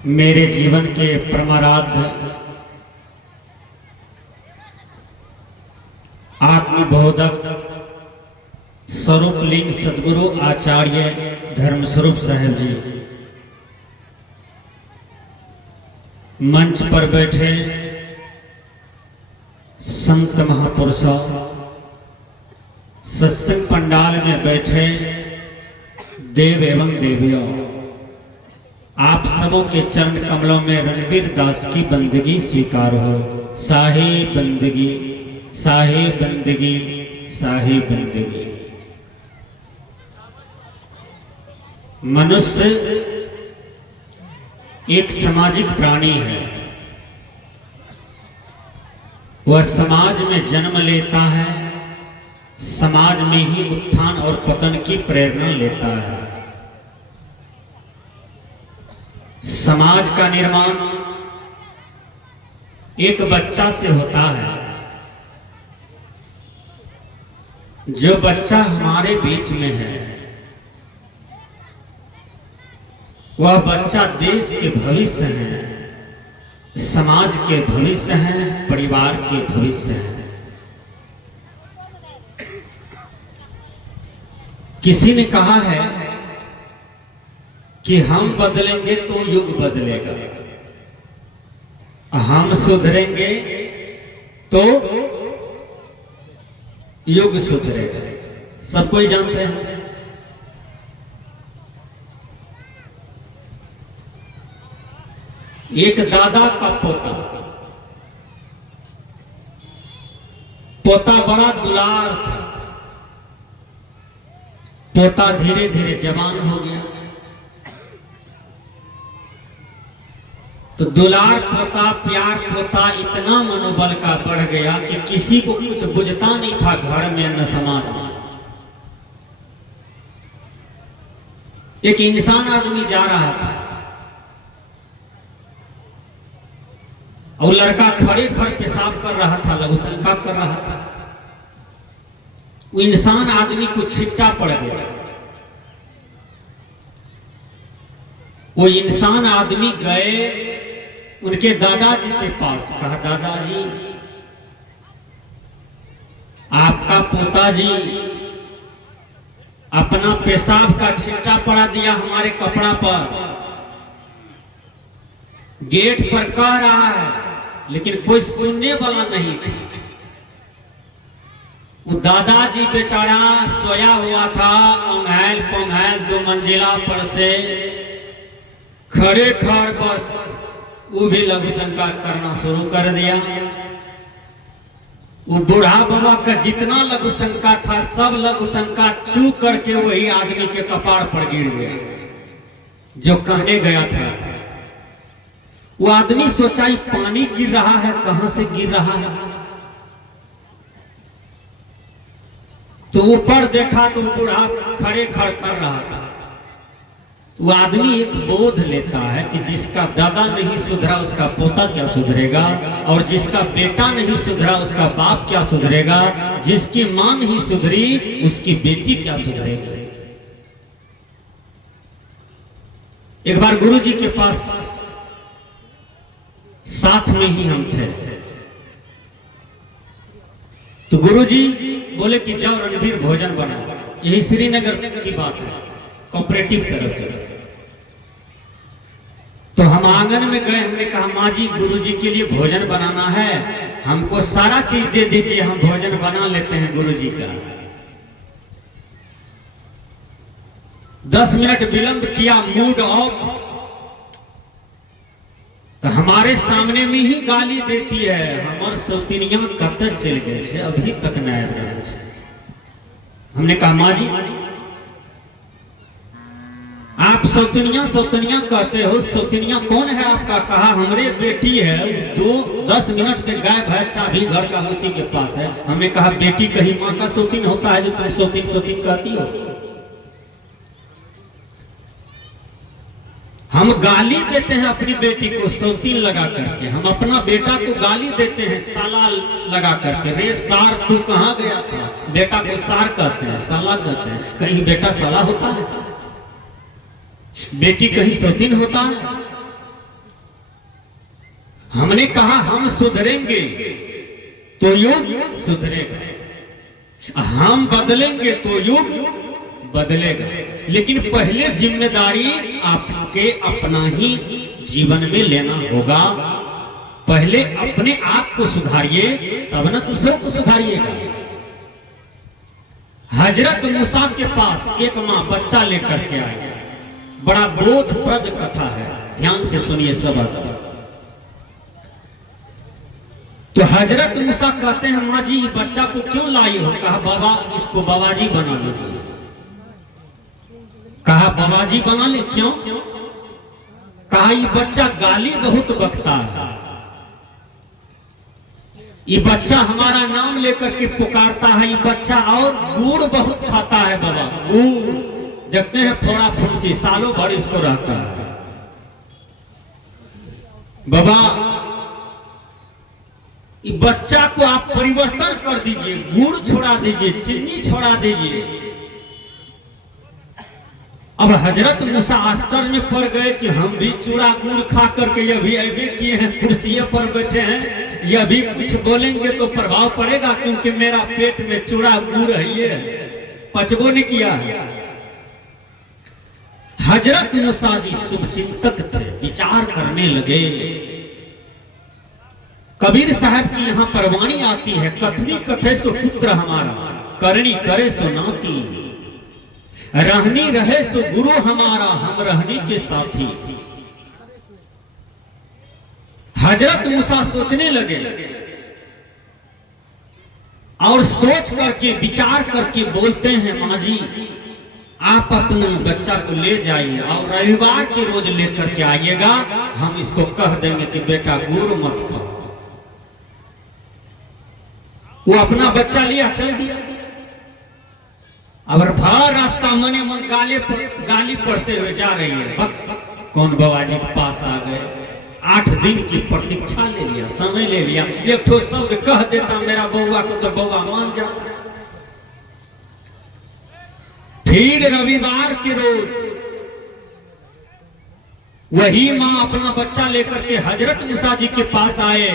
मेरे जीवन के परमाराध्य आत्मबोधक स्वरूप लिंग सदगुरु आचार्य धर्मस्वरूप साहेब जी, मंच पर बैठे संत महापुरुषों, सत्संग पंडाल में बैठे देव एवं देवियों, आप सबों के चरण कमलों में रणबीर दास की बंदगी स्वीकार हो। साहिब बंदगी, साहिब बंदगी, साहिब बंदगी। मनुष्य एक सामाजिक प्राणी है। वह समाज में जन्म लेता है, समाज में ही उत्थान और पतन की प्रेरणा लेता है। समाज का निर्माण एक बच्चा से होता है। जो बच्चा हमारे बीच में है, वह बच्चा देश के भविष्य है, समाज के भविष्य है, परिवार के भविष्य है। किसी ने कहा है कि हम बदलेंगे तो युग बदलेगा, हम सुधरेंगे तो युग सुधरेगा। सब कोई जानते हैं। एक दादा का पोता बड़ा दुलार था। पोता धीरे धीरे जवान हो गया तो दुलार पोता, प्यार पोता इतना मनोबल का बढ़ गया कि किसी को कुछ बुझता नहीं था, घर में न समाज में। एक इंसान आदमी जा रहा था और लड़का खड़े खड़े पेशाब कर रहा था, लघुशंका कर रहा था। वो इंसान आदमी को छिट्टा पड़ गया। वो इंसान आदमी गए उनके दादाजी के पास, कहा दादाजी आपका पोताजी अपना पेशाब का छिट्टा पड़ा दिया हमारे कपड़ा पर, गेट पर कह रहा है लेकिन कोई सुनने वाला नहीं था। वो दादाजी बेचारा सोया हुआ था, ओंघैल पोंघैल 2 मंजिला पर से खड़े खड़ बस वो भी लघुशंका करना शुरू कर दिया। वो बूढ़ा बाबा का जितना लघुशंका था सब लघुशंका चू करके वही आदमी के कपाड़ पर गिर गया जो कहने गया था। वो आदमी सोचा ही पानी गिर रहा है, कहां से गिर रहा है। तो ऊपर देखा तो बूढ़ा खड़े खड़ कर रहा था। वो आदमी एक बोध लेता है कि जिसका दादा नहीं सुधरा उसका पोता क्या सुधरेगा, और जिसका बेटा नहीं सुधरा उसका बाप क्या सुधरेगा, जिसकी मां नहीं सुधरी उसकी बेटी क्या सुधरेगी। एक बार गुरुजी के पास साथ में ही हम थे तो गुरुजी बोले कि जाओ रणबीर भोजन बनाओ। यही श्रीनगर की बात है, कोऑपरेटिव तरफ की। तो हम आंगन में गए, हमने कहा माँ जी गुरुजी के लिए भोजन बनाना है, हमको सारा चीज दे दीजिए, हम भोजन बना लेते हैं गुरुजी का। 10 मिनट विलंब किया, मूड ऑफ, तो हमारे सामने में ही गाली देती है। हमार सौतिनिया कब तक चल गए, अभी तक न आए रहे। हमने कहा माँ जी आप सौतनिया सौतनिया कहते हो, सौतनिया कौन है आपका? कहा हमरे बेटी है, 10 मिनट से गायब है, चाबी घर का उसी के पास है। हमने कहा बेटी कहीं माँ का सौतिन होता है जो तुम सौतिन सौतिन कहती हो? हम गाली देते हैं अपनी बेटी को सौतिन लगा करके, हम अपना बेटा को गाली देते हैं साला लगा करके। रे सार तू कहाँ गया था? बेटा को सार कहते हैं, साला कहते हैं। कहीं बेटा साला होता है? बेटी कहीं सौतिन होता है? हमने कहा हम सुधरेंगे तो युग सुधरेगा, हम बदलेंगे तो युग बदलेगा। लेकिन पहले जिम्मेदारी आपके अपना ही जीवन में लेना होगा। पहले अपने आप को सुधारिए, तब ना दूसरों को सुधारिएगा। हजरत मूसा के पास एक मां बच्चा लेकर के आई। बड़ा बोधप्रद कथा है, ध्यान से सुनिए सब आदमी। तो हजरत मूसा कहते हैं, माँ जी बच्चा को क्यों लाई हो? कहा बाबा इसको बाबाजी बना लीजिए। कहा बाबाजी बना ले, क्यों? कहा ये बच्चा गाली बहुत बकता है, ये बच्चा हमारा नाम लेकर के पुकारता है, ये बच्चा और गुड़ बहुत खाता है बाबा, गुड़ देखते हैं फोड़ा फुंसी सालों भर इसको रहता है। बाबा ये बच्चा को आप परिवर्तन कर दीजिए, गुड़ छोड़ा दीजिए, चीनी छोड़ा दीजिए। अब हजरत मूसा आश्चर्य में पड़ गए कि हम भी चूड़ा गुड़ खा करके ये भी ऐबे किए हैं, कुर्सी पर बैठे हैं, ये भी कुछ बोलेंगे तो प्रभाव पड़ेगा, क्योंकि मेरा पेट में चूड़ा गुड़ है, ये पचबो नहीं किया है। हजरत मूसा जी शुभचिंतक थे, विचार करने लगे। कबीर साहब की यहाँ परवानी आती है, कथनी कथे सो पुत्र हमारा, करनी करे सो नाती, रहनी रहे सो गुरु हमारा, हम रहने के साथी। हजरत मूसा सोचने लगे और सोच करके विचार करके बोलते हैं, माँ जी आप अपने बच्चा को ले जाइए और रविवार के रोज लेकर के आइएगा, हम इसको कह देंगे कि बेटा गुड़ मत खाओ। वो अपना बच्चा लिया चल दिया। अब भर रास्ता मने मन गाली पढ़ते हुए जा रही है। कौन बाबा जी के पास आ गए, 8 दिन की प्रतीक्षा ले लिया, समय ले लिया, एक ठो शब्द कह देता मेरा बउआ को तो बउआ मान जाता। फिर रविवार के रोज वही मां अपना बच्चा लेकर के हजरत मूसा जी के पास आए।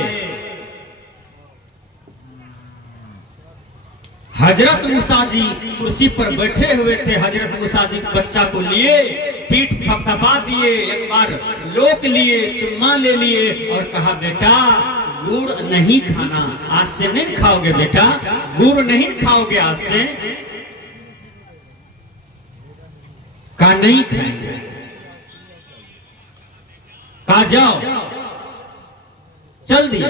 हजरत मूसा जी कुर्सी पर बैठे हुए थे, हजरत मूसा जी बच्चा को लिए, पीठ थपथपा दिए, एक बार लोक लिए, चुम्मा ले लिए और कहा बेटा गुड़ नहीं खाना, आज से नहीं खाओगे बेटा, गुड़ नहीं खाओगे आज से। कहा नहीं खाएंगे। कहा जाओ, चल दिया।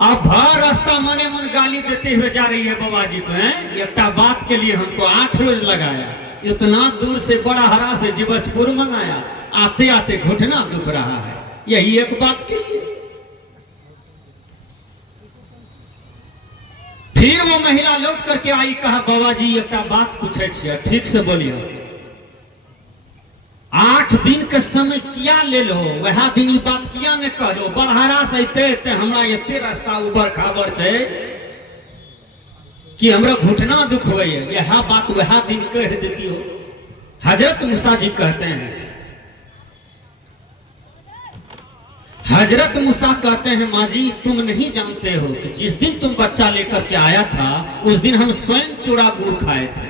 अब भर रास्ता मने मन गाली देते हुए जा रही है बाबा जी को। एक बात के लिए हमको 8 रोज लगाया, इतना दूर से बड़ा हरा से जीवजपुर मंगाया, आते आते घुटना दुख रहा है, यही एक बात के लिए। फिर वो महिला लौट करके आई, कहा बाबा जी एक बात पूछे छिए, ठीक से बोलिए। 8 दिन के समय किया ले लो, वह दिन ई बात किया ने कह लो, बड़हरा से ते हमरा एते रास्ता उबर खाबर छे कि हमरा घुटना दुख होए, यह बात वह दिन कह देती हो। हजरत मूसा जी कहते हैं, हजरत मूसा कहते हैं माँ जी तुम नहीं जानते हो कि जिस दिन तुम बच्चा लेकर के आया था उस दिन हम स्वयं चूड़ा गुड़ खाए थे।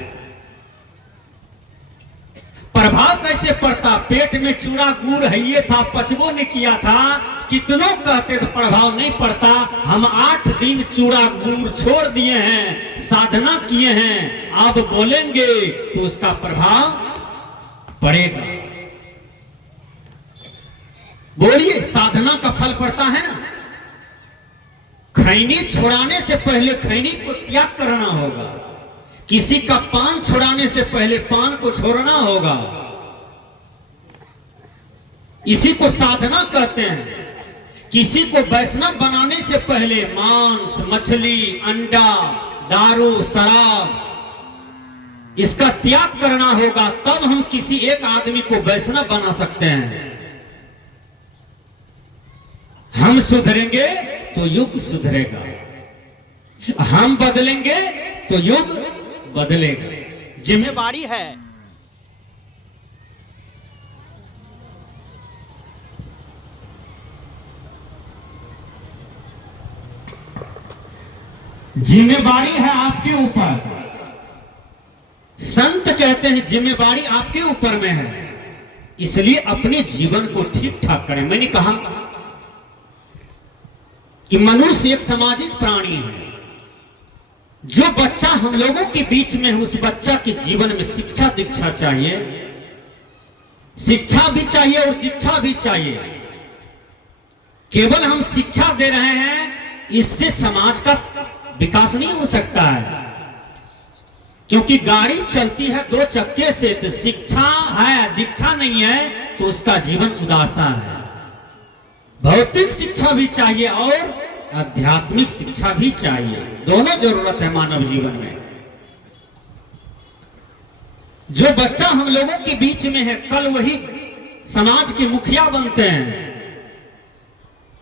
प्रभाव कैसे पड़ता, पेट में चूड़ा गुड़ है ये था, पचबो नहीं किया था, कितनों कहते तो प्रभाव नहीं पड़ता। हम 8 दिन चूड़ा गुड़ छोड़ दिए हैं, साधना किए हैं, अब बोलेंगे तो उसका प्रभाव पड़ेगा। बोलिए, साधना का फल पड़ता है ना। खैनी छोड़ाने से पहले खैनी को त्याग करना होगा, किसी का पान छोड़ाने से पहले पान को छोड़ना होगा, इसी को साधना कहते हैं। किसी को वैष्णव बनाने से पहले मांस, मछली, अंडा, दारू, शराब इसका त्याग करना होगा, तब हम किसी एक आदमी को वैष्णव बना सकते हैं। हम सुधरेंगे तो युग सुधरेगा, हम बदलेंगे तो युग बदलेगा। जिम्मेवारी है। जिम्मेवारी है आपके ऊपर। संत कहते हैं जिम्मेवारी आपके ऊपर में है, इसलिए अपने जीवन को ठीक ठाक करें। मैंने कहा कि मनुष्य एक सामाजिक प्राणी है। जो बच्चा हम लोगों के बीच में है, उस बच्चा के जीवन में शिक्षा दीक्षा चाहिए, शिक्षा भी चाहिए और दीक्षा भी चाहिए। केवल हम शिक्षा दे रहे हैं, इससे समाज का विकास नहीं हो सकता है। क्योंकि गाड़ी चलती है दो चक्के से, तो शिक्षा है दीक्षा नहीं है तो उसका जीवन उदासा है। भौतिक शिक्षा भी चाहिए और आध्यात्मिक शिक्षा भी चाहिए, दोनों जरूरत है मानव जीवन में। जो बच्चा हम लोगों के बीच में है, कल वही समाज के मुखिया बनते हैं,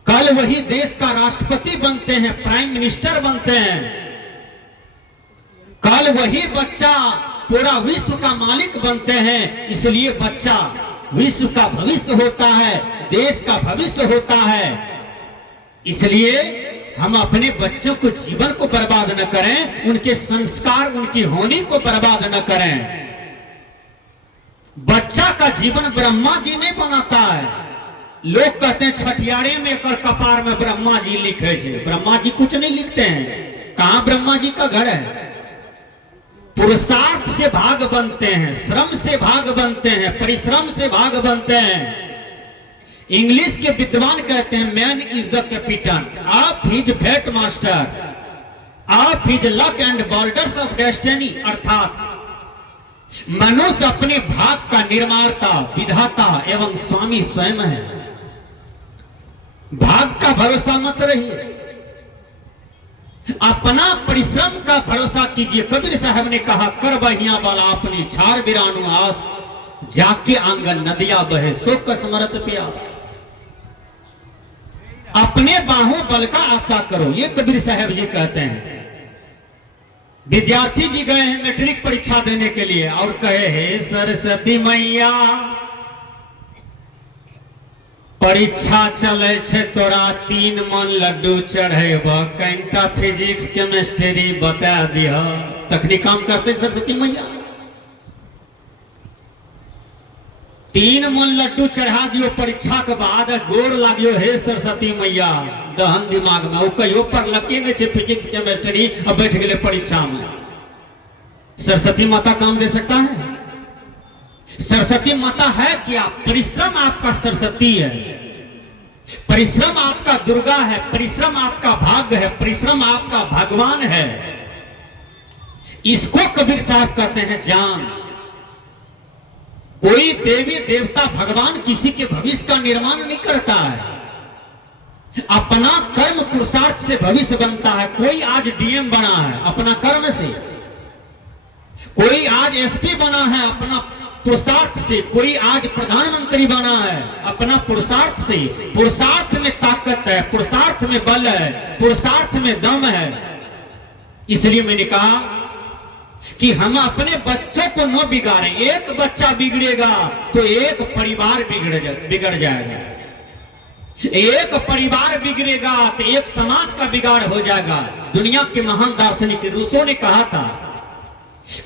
कल वही देश का राष्ट्रपति बनते हैं, प्राइम मिनिस्टर बनते हैं। कल वही बच्चा पूरा विश्व का मालिक बनते हैं। इसलिए बच्चा विश्व का भविष्य होता है, देश का भविष्य होता है। इसलिए हम अपने बच्चों को जीवन को बर्बाद न करें, उनके संस्कार उनकी होनी को बर्बाद न करें। बच्चा का जीवन ब्रह्मा जी नहीं बनाता है। लोग कहते हैं छठियारे में कर कपार में ब्रह्मा जी लिखे छे। ब्रह्मा जी कुछ नहीं लिखते हैं। कहां ब्रह्मा जी का घर है? पुरुषार्थ से भाग बनते हैं, श्रम से भाग बनते हैं, परिश्रम से भाग बनते हैं। इंग्लिश के विद्वान कहते हैं man is the captain of his fate master of his luck and borders of destiny. अर्थात मनुष्य अपने भाग का निर्माता, विधाता एवं स्वामी स्वयं है। भाग का भरोसा मत रहिए, अपना परिश्रम का भरोसा कीजिए। कबीर साहब ने कहा कर बहिया वाला अपनी छार बिरानु आस, जाके आंगन नदिया बहे सो कसमरत प्यास। अपने बाहों बल का आशा करो, ये कबीर साहब जी कहते हैं। विद्यार्थी जी गए हैं मैट्रिक परीक्षा देने के लिए और कहे हे सरस्वती मैया परीक्षा चले छे तोरा 3 मन लड्डू चढ़ेब, कनिटा फिजिक्स केमिस्ट्री बता दिया। तखनी काम करते सरस्वती मैया 3 मन लड्डू चढ़ा दियो परीक्षा के बाद, गोर लागियो हे सरस्वती मैया। दहन दिमाग में वो कहियो पर लगे नहीं फिजिक्स केमिस्ट्री, अब बैठ गए परीक्षा में। सरस्वती माता काम दे सकता है? सरस्वती माता है क्या? परिश्रम आपका सरस्वती है, परिश्रम आपका दुर्गा है, परिश्रम आपका भाग्य है, परिश्रम आपका भगवान है। इसको कबीर साहब कहते हैं जान। कोई देवी देवता भगवान किसी के भविष्य का निर्माण नहीं करता है, अपना कर्म पुरुषार्थ से भविष्य बनता है। कोई आज डीएम बना है अपना कर्म से, कोई आज एसपी बना है अपना पुरुषार्थ से, कोई आज प्रधानमंत्री बना है अपना पुरुषार्थ से। पुरुषार्थ में ताकत है, पुरुषार्थ में बल है, पुरुषार्थ में दम है। इसलिए मैंने कहा कि हम अपने बच्चों को न बिगाड़ें। एक बच्चा बिगड़ेगा तो एक परिवार बिगड़ जाएगा, एक परिवार बिगड़ेगा तो एक समाज का बिगाड़ हो जाएगा। दुनिया के महान दार्शनिक रूसो ने कहा था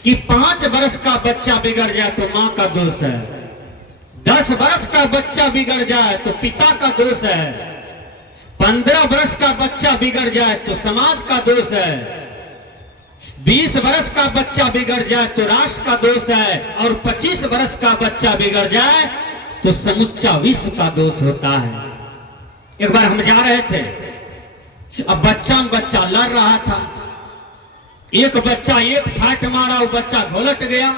कि 5 वर्ष का बच्चा बिगड़ जाए तो मां का दोष है, 10 वर्ष का बच्चा बिगड़ जाए तो पिता का दोष है, 15 वर्ष का बच्चा बिगड़ जाए तो समाज का दोष है, 20 वर्ष का बच्चा बिगड़ जाए तो राष्ट्र का दोष है, और 25 वर्ष का बच्चा बिगड़ जाए तो समुच्चा विश्व का दोष होता है। एक बार हम जा रहे थे, अब बच्चा लड़ रहा था। एक बच्चा एक फाट मारा, वो बच्चा घोलट गया।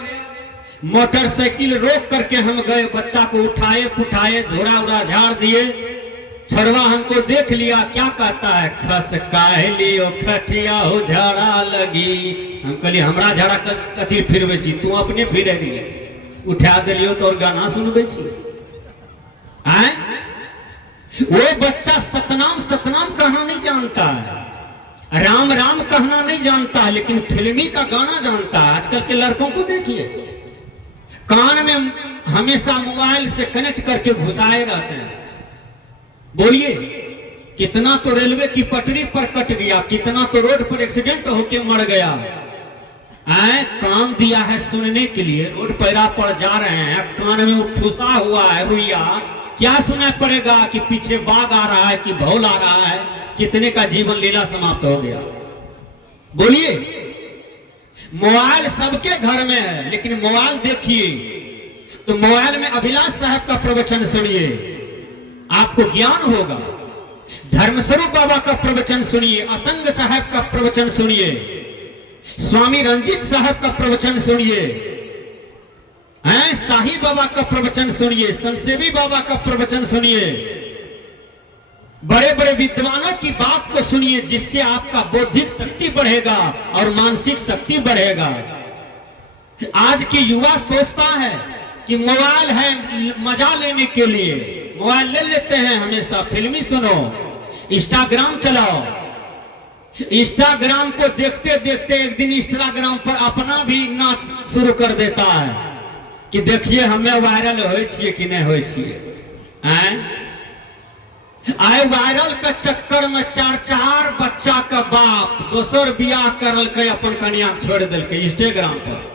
मोटरसाइकिल रोक करके हम गए, बच्चा को उठाए पुठाए, धोड़ा उड़ा झाड़ दिए। छड़वा हमको देख लिया, क्या कहता है? खस कहलियो खटिया हो झाड़ा लगी। हम कहलिए हमरा झाड़ा कथी फिरबे छी, तू अपने फिरे रही, उठा दिलियो तो और गाना सुनबे छी। आए वो बच्चा सतनाम सतनाम कहना नहीं जानता है, राम राम कहना नहीं जानता है, लेकिन फिल्मी का गाना जानता है। आजकल के लड़कों को देखिए, कान में हमेशा मोबाइल से कनेक्ट करके घुसाए रहते हैं। बोलिए कितना तो रेलवे की पटरी पर कट गया, कितना तो रोड पर एक्सीडेंट होके मर गया। कान दिया है सुनने के लिए, रोड पैरा पर जा रहे हैं, कान में ठुसा हुआ है रुइया, क्या सुना पड़ेगा कि पीछे बाघ आ रहा है कि भौल आ रहा है, कितने का जीवन लीला समाप्त हो गया। बोलिए, मोबाइल सबके घर में है, लेकिन मोबाइल देखिए तो मोबाइल में अभिलाष साहब का प्रवचन सुनिए, आपको ज्ञान होगा। धर्मस्वरूप बाबा का प्रवचन सुनिए, असंग साहब का प्रवचन सुनिए, स्वामी रंजीत साहब का प्रवचन सुनिए, शाही बाबा का प्रवचन सुनिए, संसेवी बाबा का प्रवचन सुनिए, बड़े बड़े विद्वानों की बात को सुनिए, जिससे आपका बौद्धिक शक्ति बढ़ेगा और मानसिक शक्ति बढ़ेगा। आज की युवा सोचता है कि मोबाइल है मजा लेने के लिए, मोबाइल ले लेते हैं, हमेशा फिल्मी सुनो, इंस्टाग्राम चलाओ, इंस्टाग्राम को देखते देखते एक दिन इंस्टाग्राम पर अपना भी नाच शुरू कर देता है कि देखिए हमें वायरल हो कि नहीं हो। आए वायरल का चक्कर में चार चार बच्चा का बाप दोसर बियाह करल के अपन कन्या छोड़ दिल के इंस्टाग्राम पर।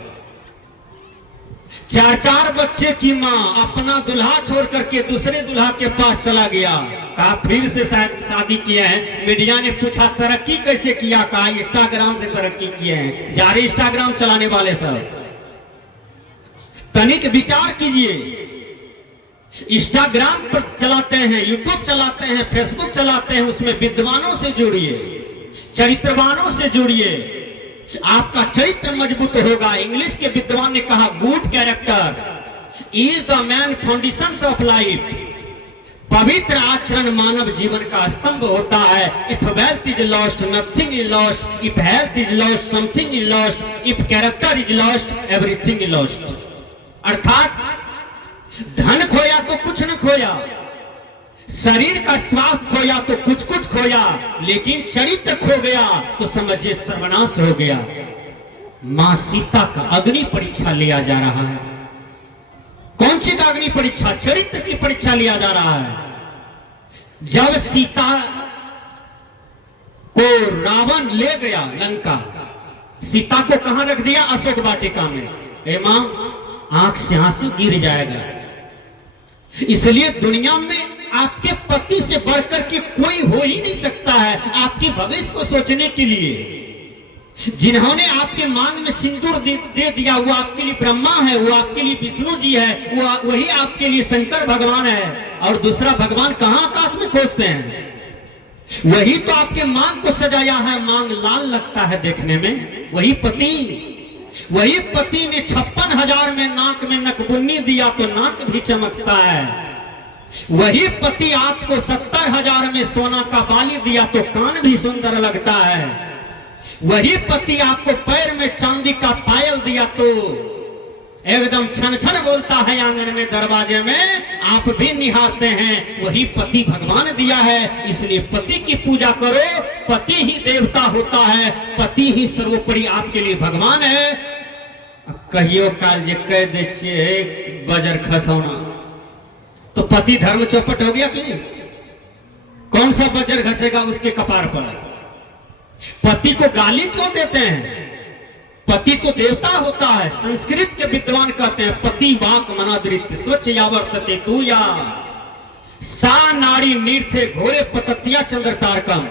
चार चार बच्चे की माँ अपना दुल्हा छोड़ करके दूसरे दुल्हा के पास चला गया, कहा फिर से शादी किए हैं। मीडिया ने पूछा तरक्की कैसे किया, कहा इंस्टाग्राम से तरक्की किए हैं। जा रहे इंस्टाग्राम चलाने वाले सब तनिक विचार कीजिए, इंस्टाग्राम पर चलाते हैं, यूट्यूब चलाते हैं, फेसबुक चलाते हैं, उसमें विद्वानों से जुड़िए, चरित्रवानों से जुड़िए, आपका चरित्र मजबूत होगा। इंग्लिश के विद्वान ने कहा good character is the man foundation of life. पवित्र आचरण मानव जीवन का स्तंभ होता है। If wealth is lost nothing is lost, if health is lost something is lost, if character is lost everything is lost. अर्थात धन खोया तो कुछ न खोया, शरीर का स्वास्थ्य खोया तो कुछ कुछ खोया, लेकिन चरित्र खो गया तो समझिए सर्वनाश हो गया। मां सीता का अग्नि परीक्षा लिया जा रहा है। कौन सी का अग्नि परीक्षा? चरित्र की परीक्षा लिया जा रहा है। जब सीता को रावण ले गया लंका, सीता को कहां रख दिया? अशोक वाटिका में। ए मां, आंख से आंसू गिर जाएगा। इसलिए दुनिया में आपके पति से बढ़कर के कोई हो ही नहीं सकता है आपके भविष्य को सोचने के लिए। जिन्होंने आपके मांग में सिंदूर दे दिया वो आपके लिए ब्रह्मा है, वो आपके लिए विष्णु जी है, वही आपके लिए शंकर भगवान है। और दूसरा भगवान कहां आकाश में खोजते हैं? वही तो आपके मांग को सजाया है। मांग लाल लगता है देखने में। वही पति ने 56,000 में नाक में नकबुन्नी दिया तो नाक भी चमकता है। वही पति आपको 70,000 में सोना का बाली दिया तो कान भी सुंदर लगता है। वही पति आपको पैर में चांदी का पायल दिया तो एकदम छन छन बोलता है आंगन में, दरवाजे में, आप भी निहारते हैं। वही पति भगवान दिया है। इसलिए पति की पूजा करो। पति ही देवता होता है, पति ही सर्वोपरि आपके लिए भगवान है। कहियो काल जे कह दे बजर खसौना तो पति धर्म चौपट हो गया कि नहीं? कौन सा बजर घसेगा उसके कपार पर? पति को गाली क्यों देते हैं? पति तो देवता होता है। संस्कृत के विद्वान कहते हैं पति वाक मनादृत्य स्वच्छ यावर्तते तू या सा नाड़ी नीर्थे घोरे पततिया चंद्र तारकम।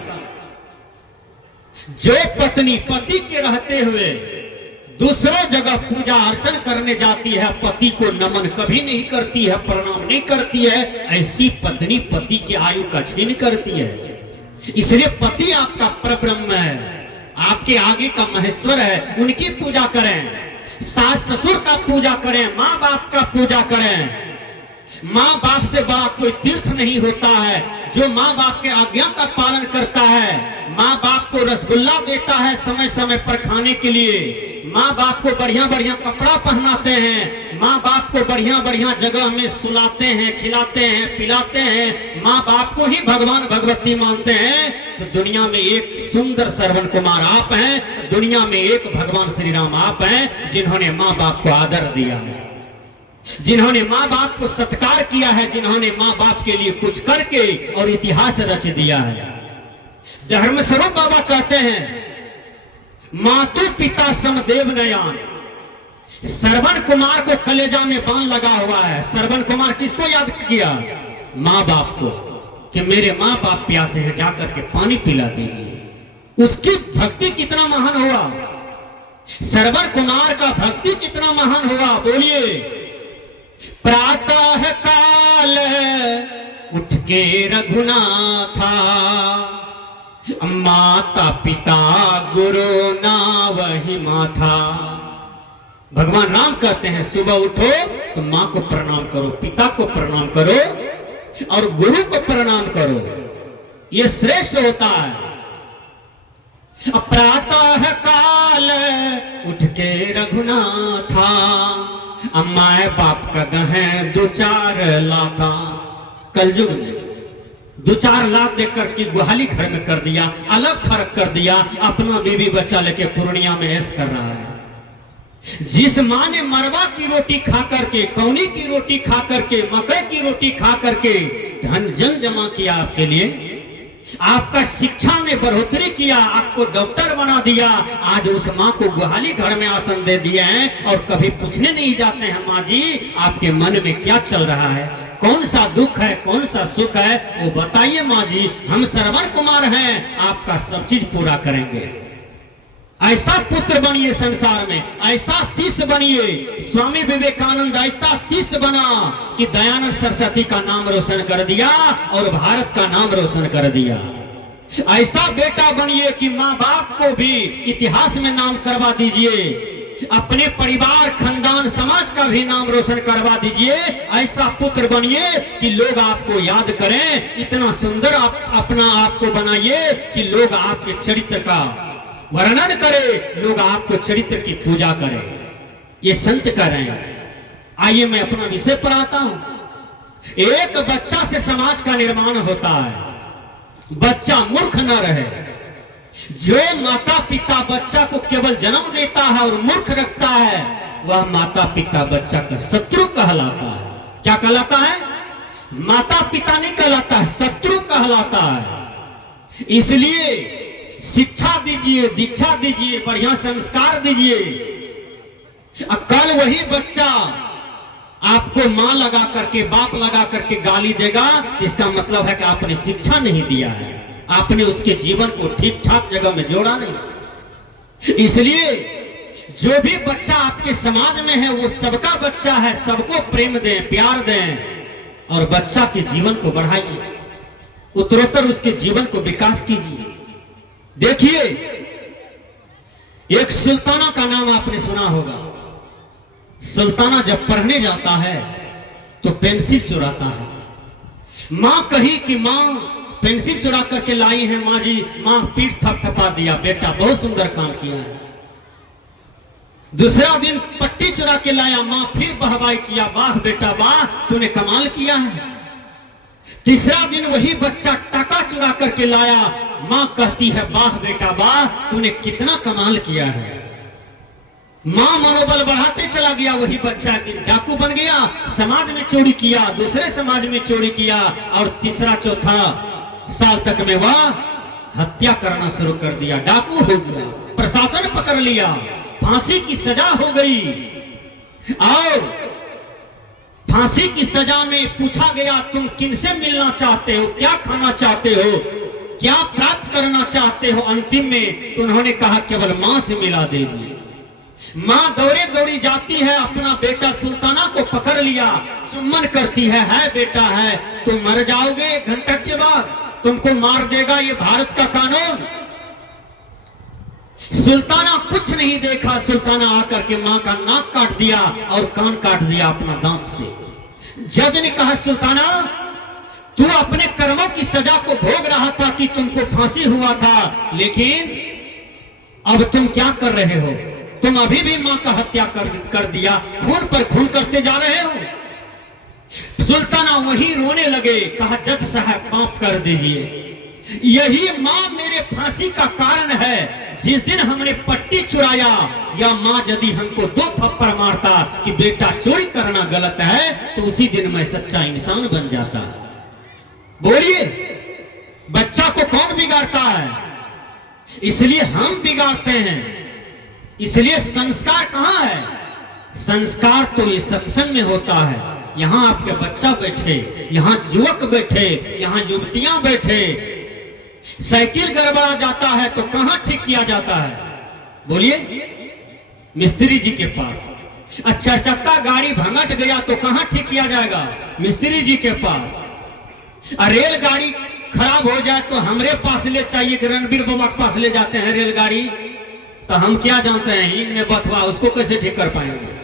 जो पत्नी पति के रहते हुए दूसरों जगह पूजा अर्चन करने जाती है, पति को नमन कभी नहीं करती है, प्रणाम नहीं करती है, ऐसी पत्नी पति की आयु का छीन करती है। इसलिए पति आपका परब्रह्म है, आपके आगे का महेश्वर है। उनकी पूजा करें, सास ससुर का पूजा करें, माँ बाप का पूजा करें। माँ बाप से बड़ा कोई तीर्थ नहीं होता है। जो माँ बाप के आज्ञा का पालन करता है, माँ बाप को रसगुल्ला देता है समय समय पर खाने के लिए, माँ बाप को बढ़िया बढ़िया कपड़ा पहनाते हैं, माँ बाप को बढ़िया बढ़िया जगह में सुलाते हैं, खिलाते हैं, पिलाते हैं, माँ बाप को ही भगवान भगवती मानते हैं, तो दुनिया में एक सुंदर श्रवण कुमार आप हैं। दुनिया में एक भगवान श्री राम आप हैं जिन्होंने माँ बाप को आदर दिया है। जिन्होंने माँ बाप को सत्कार किया है, जिन्होंने माँ बाप के लिए कुछ करके और इतिहास रच दिया है। धर्मस्वरूप बाबा कहते हैं, मातु पिता समदेव नयान। श्रवण कुमार को कलेजा में बाण लगा हुआ है। श्रवण कुमार किसको याद किया? माँ बाप को, कि मेरे माँ बाप प्यासे हैं, जाकर के पानी पिला दीजिए। उसकी भक्ति कितना महान हुआ, श्रवण कुमार का भक्ति कितना महान हुआ। बोलिए, प्रातः काल उठ के रघुनाथा, माता पिता गुरु ना वही माथा। भगवान राम कहते हैं, सुबह उठो तो माँ को प्रणाम करो, पिता को प्रणाम करो और गुरु को प्रणाम करो, ये श्रेष्ठ होता है। प्रातः काल उठ के रघुनाथा, माए बाप का दहें दो चार लाता। कलयुग में दो चार लाख देकर के गुहाली घर में कर दिया, अलग फर्क कर दिया। अपना बीवी बच्चा लेके पूर्णिया में ऐश कर रहा है। जिस माँ ने मरवा की रोटी खा करके, कौनी की रोटी खा करके, मकई की रोटी खा करके धन जन जमा किया आपके लिए, आपका शिक्षा में बढ़ोतरी किया, आपको डॉक्टर बना दिया, आज उस माँ को गुहाली घर में आसन दे दिए हैं और कभी पूछने नहीं जाते हैं, माँ जी आपके मन में क्या चल रहा है, कौन सा दुख है, कौन सा सुख है, वो बताइए माँ जी। हम श्रवण कुमार हैं, आपका सब चीज पूरा करेंगे। ऐसा पुत्र बनिए संसार में, ऐसा शिष्य बनिए। स्वामी विवेकानंद ऐसा शिष्य बना कि दयानंद सरस्वती का नाम रोशन कर दिया और भारत का नाम रोशन कर दिया। ऐसा बेटा बनिए कि माँ बाप को भी इतिहास में नाम करवा दीजिए, अपने परिवार खानदान समाज का भी नाम रोशन करवा दीजिए। ऐसा पुत्र बनिए कि लोग आपको याद करें। इतना सुंदर आप अपना आप को बनाइए कि लोग आपके चरित्र का वर्णन करे, लोग आपको चरित्र की पूजा करें। ये संत कह रहे हैं। आइए मैं अपना विषय पर आता हूं। एक बच्चा से समाज का निर्माण होता है। बच्चा मूर्ख न रहे। जो माता पिता बच्चा को केवल जन्म देता है और मूर्ख रखता है, वह माता पिता बच्चा का शत्रु कहलाता है। क्या कहलाता है? माता पिता नहीं कहलाता, शत्रु कहलाता है। इसलिए शिक्षा दीजिए, दीक्षा दीजिए, बढ़िया संस्कार दीजिए। कल वही बच्चा आपको मां लगा करके, बाप लगा करके गाली देगा, इसका मतलब है कि आपने शिक्षा नहीं दिया है, आपने उसके जीवन को ठीक ठाक जगह में जोड़ा नहीं। इसलिए जो भी बच्चा आपके समाज में है वो सबका बच्चा है। सबको प्रेम दें, प्यार दें और बच्चा के जीवन को बढ़ाइए, उत्तरोत्तर उसके जीवन को विकास कीजिए। देखिए, एक सुल्ताना का नाम आपने सुना होगा। सुल्ताना जब पढ़ने जाता है तो पेंसिल चुराता है। मां कही कि मां पेंसिल चुरा करके लाई है मां जी। मां पीठ थपथपा दिया, बेटा बहुत सुंदर काम किया है। दूसरा दिन पट्टी चुरा के लाया, मां फिर वाहवाही किया, वाह बेटा वाह, तूने कमाल किया है। तीसरा दिन वही बच्चा टका चुरा करके लाया, मां कहती है वाह बेटा वाह, तूने कितना कमाल किया है। मां मनोबल बढ़ाते चला गया। वही बच्चा डाकू बन गया, समाज में चोरी किया, दूसरे समाज में चोरी किया और तीसरा चौथा साल तक में वह हत्या करना शुरू कर दिया, डाकू हो गया। प्रशासन पकड़ लिया, फांसी की सजा हो गई और फांसी की सजा में पूछा गया तुम किनसे मिलना चाहते हो, क्या खाना चाहते हो, क्या प्राप्त करना चाहते हो। अंतिम में तो उन्होंने कहा केवल मां से मिला दीजिए। मां दौड़े दौड़ी जाती है, अपना बेटा सुल्ताना को पकड़ लिया, चुम्बन करती है बेटा है, तुम मर जाओगे, 1 घंटा के बाद तुमको मार देगा, ये भारत का कानून। सुल्ताना कुछ नहीं देखा, सुल्ताना आकर के मां का नाक काट दिया और कान काट दिया अपना दांत से। जज ने कहा सुल्ताना तू अपने कर्मों की सजा को भोग रहा था कि तुमको फांसी हुआ था, लेकिन अब तुम क्या कर रहे हो, तुम अभी भी मां का हत्या कर दिया, खून पर खून करते जा रहे हो। सुल्ताना वहीं रोने लगे। कहा जज साहब माफ कर दीजिए, यही माँ मेरे फांसी का कारण है। जिस दिन हमने पट्टी चुराया, या माँ यदि हमको 2 थप्पड़ मारता कि बेटा चोरी करना गलत है, तो उसी दिन मैं सच्चा इंसान बन जाता। बोलिए, बच्चा को कौन बिगाड़ता है? इसलिए हम बिगाड़ते हैं। इसलिए संस्कार कहां है? संस्कार तो ये सत्संग में होता है। यहां आपके बच्चा बैठे, यहां युवक बैठे, यहां युवतियां बैठे। साइकिल गड़बड़ा जाता है तो कहां ठीक किया जाता है? बोलिए, मिस्त्री जी के पास। 4 चक्का गाड़ी भंगट गया तो कहां ठीक किया जाएगा? मिस्त्री जी के पास। रेलगाड़ी खराब हो जाए तो हमरे पास ले चाहिए कि रणबीर बाबा के पास ले जाते हैं रेलगाड़ी। तो हम क्या जानते हैं, ईंग ने बथवा, उसको कैसे ठीक कर पाएंगे?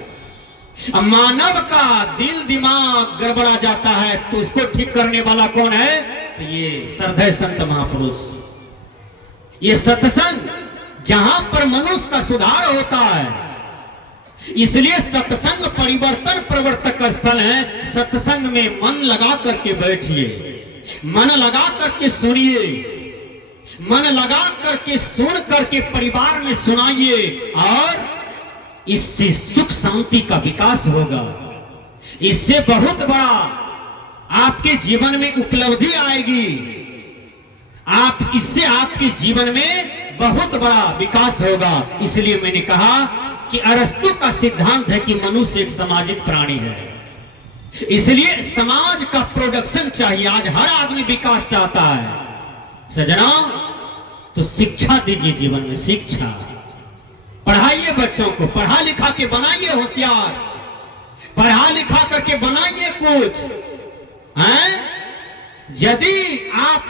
मानव का दिल दिमाग गड़बड़ा जाता है तो उसको ठीक करने वाला कौन है? तो ये श्रद्धेय संत महापुरुष, ये सत्संग, जहां पर मनुष्य का सुधार होता है। इसलिए सत्संग परिवर्तन प्रवर्तक स्थल है। सत्संग में मन लगा करके बैठिए, मन लगा करके सुनिए, मन लगा करके सुन करके परिवार में सुनाइए, और इससे सुख शांति का विकास होगा। इससे बहुत बड़ा आपके जीवन में उपलब्धि आएगी। इससे आपके जीवन में बहुत बड़ा विकास होगा। इसलिए मैंने कहा कि अरस्तु का सिद्धांत है कि मनुष्य एक सामाजिक प्राणी है। इसलिए समाज का प्रोडक्शन चाहिए। आज हर आदमी विकास चाहता है। सजना, तो शिक्षा दीजिए, जीवन में शिक्षा पढ़ाइए, बच्चों को पढ़ा लिखा के बनाइए होशियार, पढ़ा लिखा करके बनाइए कुछ हैं। यदि आप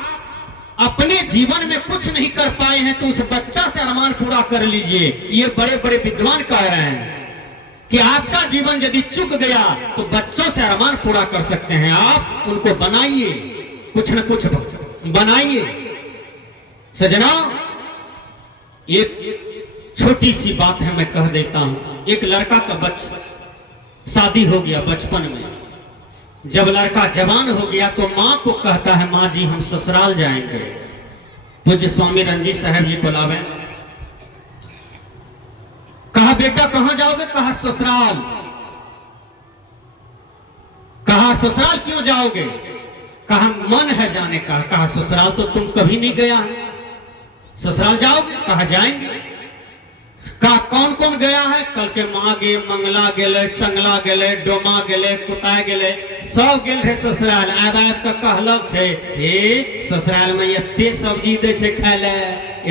अपने जीवन में कुछ नहीं कर पाए हैं तो उस बच्चा से अरमान पूरा कर लीजिए। ये बड़े बड़े विद्वान कह रहे हैं कि आपका जीवन यदि चुक गया तो बच्चों से अरमान पूरा कर सकते हैं। आप उनको बनाइए, कुछ न कुछ बनाइए। सजना, एक छोटी सी बात है, मैं कह देता हूं। एक लड़का का बच्चा शादी हो गया बचपन में। जब लड़का जवान हो गया तो माँ को कहता है, माँ जी हम ससुराल जाएंगे। पूज्य स्वामी रंजीत साहब जी को लावे। कहा बेटा कहां जाओगे? कहा ससुराल। कहा ससुराल क्यों जाओगे? कहा मन है जाने का। कहा ससुराल तो तुम कभी नहीं गया है, ससुराल जाओगे? कहा जाएंगे। कहा कौन कौन गया है? कल के माँ गे, मंगला गेले, चंगला गेले, डोमा गेले, कुताय गेले, सब गेल रहे ससुराल। आब का कहलक छे, ए ससुराल में एते सब्जी दे छे खाय ले,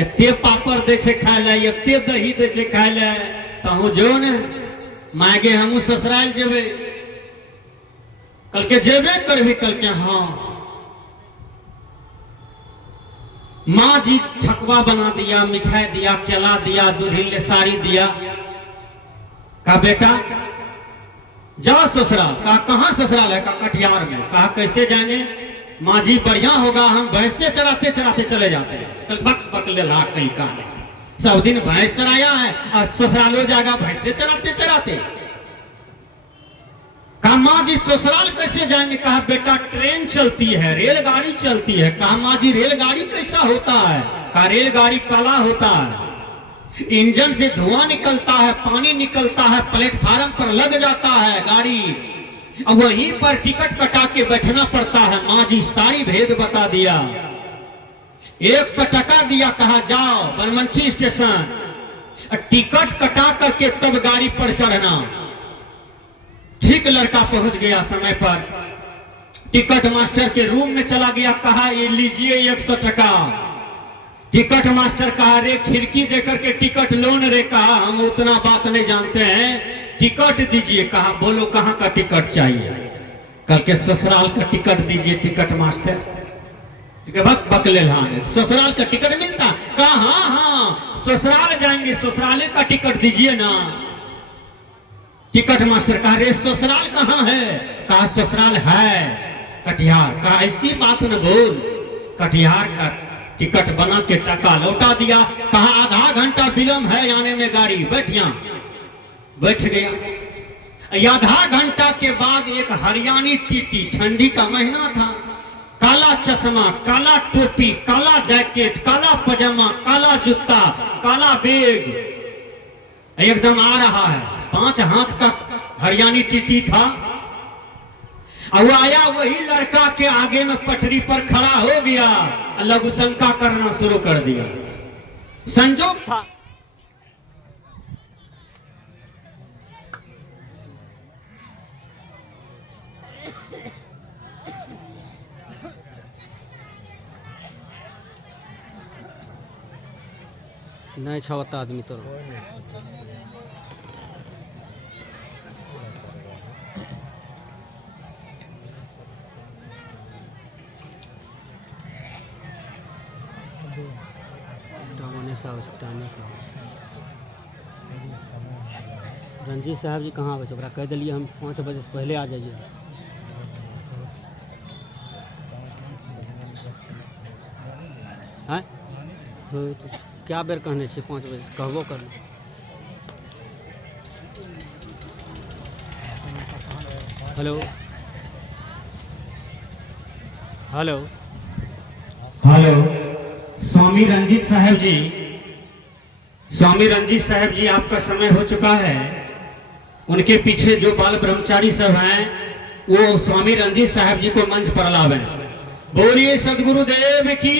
एते पापड़ दे छे खाय ले, एते दही दे छे खाय ले, तहु जो ने मांगे हमू ससुराल जेबे। कल के जेबे करबी? कल के हाँ। माँ जी ठकुआ बना दिया, मिठाई दिया, केला दिया, दुल्हन साड़ी दिया। कहा बेटा जाओ ससुराल। कहा कहां ससुराल है? कहा कटिहार में। कहा कैसे जाएंगे? माँ जी बढ़िया होगा, हम भैंसे चराते चराते चले जाते हैं। कल बक बक ले ला कहीं का नहीं, सब दिन भैंस चराया है और ससुराल हो जाएगा भैंसे चराते चराते। कहा माँ जी ससुराल कैसे जाएंगे? कहा बेटा ट्रेन चलती है, रेलगाड़ी चलती है। कहा माँ जी रेलगाड़ी कैसा होता है? कहा रेलगाड़ी काला होता है, इंजन से धुआं निकलता है, पानी निकलता है, प्लेटफार्म पर लग जाता है गाड़ी, अब वहीं पर टिकट कटा के बैठना पड़ता है। माँ जी सारी भेद बता दिया। 100 टका दिया। कहा जाओ बनमनखी स्टेशन, टिकट कटा करके तब गाड़ी पर चढ़ना। ठीक लड़का पहुंच गया समय पर, टिकट मास्टर के रूम में चला गया। कहा ये लीजिए 100 टका। टिकट मास्टर कहा रे खिड़की देकर के टिकट लो न रे। कहा हम उतना बात नहीं जानते हैं, टिकट दीजिए। कहा बोलो कहां का टिकट चाहिए? कल के ससुराल का टिकट दीजिए टिकट मास्टर। बक बक ले लाने, ससुराल का टिकट मिलता? कहा हाँ हाँ ससुराल जाएंगे, ससुराले का टिकट दीजिए ना। टिकट मास्टर कहा रे ससुराल कहां है? कहा ससुराल है कटिहार। कहा ऐसी बात न बोल, कटिहार का टिकट बना के टका लौटा दिया। कहा आधा घंटा विलंब है आने में गाड़ी, बैठ यहां। बैठ गया। आधा घंटा के बाद एक हरियाणी टीटी, ठंडी का महीना था, कहा काला चश्मा, काला टोपी, काला जैकेट, काला पजामा, काला जूता, काला बैग, एकदम आ रहा है। 5 हाथ का हरियाणी टीटी था। अब आया वही लड़का के आगे में पटरी पर खड़ा हो गया, लघु शंका करना शुरू कर दिया। संजोग था। नहीं छावता आदमी तो रंजीत साहब जी कहाँ आवे? ओकरा कह दिलिए हम 5 बजे से पहले आ जाइए। हैं तो क्या बेर कहने छे 5 बजे कहबो कर। हेलो हेलो हेलो, स्वामी रंजीत साहब जी, स्वामी रंजीत साहब जी, आपका समय हो चुका है। उनके पीछे जो बाल ब्रह्मचारी सब हैं वो स्वामी रंजीत साहब जी को मंच पर लावें। बोलिए सदगुरुदेव की।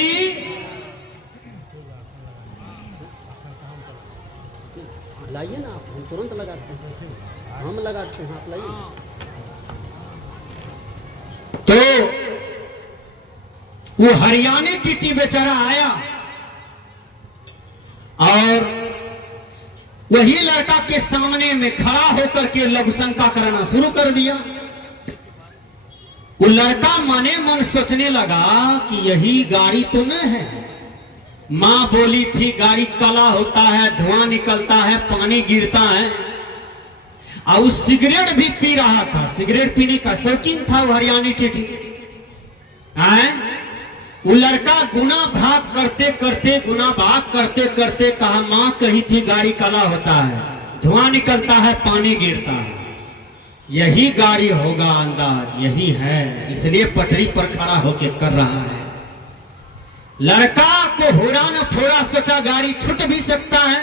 लाइए ना, आप हम तुरंत लगाते हैं, हम लगाते हैं, आप लाइए। तो वो हरियाणी टीटी बेचारा आया और वही लड़का के सामने में खड़ा होकर के लघु शंका कराना शुरू कर दिया। वो लड़का मने मन सोचने लगा कि यही गाड़ी तो न है। मां बोली थी गाड़ी काला होता है, धुआं निकलता है, पानी गिरता है। और उस सिगरेट भी पी रहा था, सिगरेट पीने का शौकीन था वो हरियाणी टीटी। वो लड़का गुना भाग करते करते, गुना भाग करते करते कहा मां कही थी गाड़ी काला होता है, धुआं निकलता है, पानी गिरता है, यही गाड़ी होगा, अंदाज यही है, इसलिए पटरी पर खड़ा होकर कर रहा है। लड़का को होरा न फोड़ा, सोचा गाड़ी छूट भी सकता है।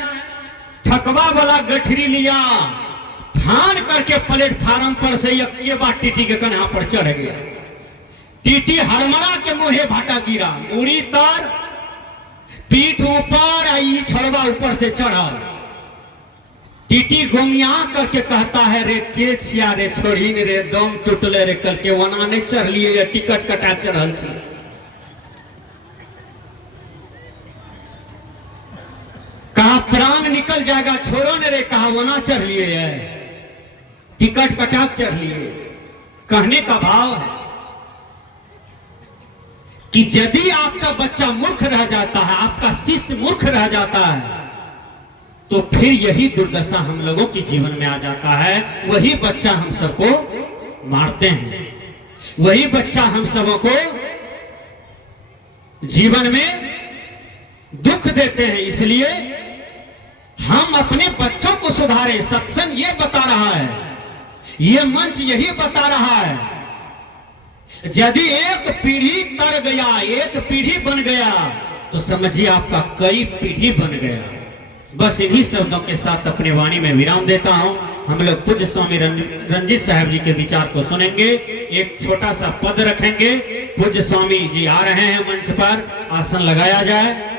ठकवा वाला गठरी लिया, फान करके प्लेटफार्म पर से एक बार टीटी के कन्हा पर चढ़ गया। टीटी हड़मड़ा के मुहे भाटा गिरा, मुड़ी तर, पीठ ऊपर, आई छड़वा ऊपर से चढ़ा। टीटी घुमिया करके कहता है रे के छिया रे छोड़ी ने रे, दम टूटले रे करके वना नहीं चढ़ लिए, टिकट कटा चढ़ल छी। कहा प्राण निकल जाएगा, छोड़ो ने रे, कहा वना चढ़ लिए है, टिकट कटा चढ़ लिए। कहने का भाव है कि यदि आपका बच्चा मूर्ख रह जाता है, आपका शिष्य मूर्ख रह जाता है, तो फिर यही दुर्दशा हम लोगों के जीवन में आ जाता है। वही बच्चा हम सबको मारते हैं, वही बच्चा हम सबों को जीवन में दुख देते हैं। इसलिए हम अपने बच्चों को सुधारें। सत्संग ये बता रहा है, ये मंच यही बता रहा है, यदि एक पीढ़ी तर गया, एक पीढ़ी बन गया, तो समझिए आपका कई पीढ़ी बन गया। बस इन्हीं शब्दों के साथ अपने वाणी में विराम देता हूं। हम लोग पूज्य स्वामी रंजीत साहब जी के विचार को सुनेंगे, एक छोटा सा पद रखेंगे। पूज्य स्वामी जी आ रहे हैं मंच पर, आसन लगाया जाए।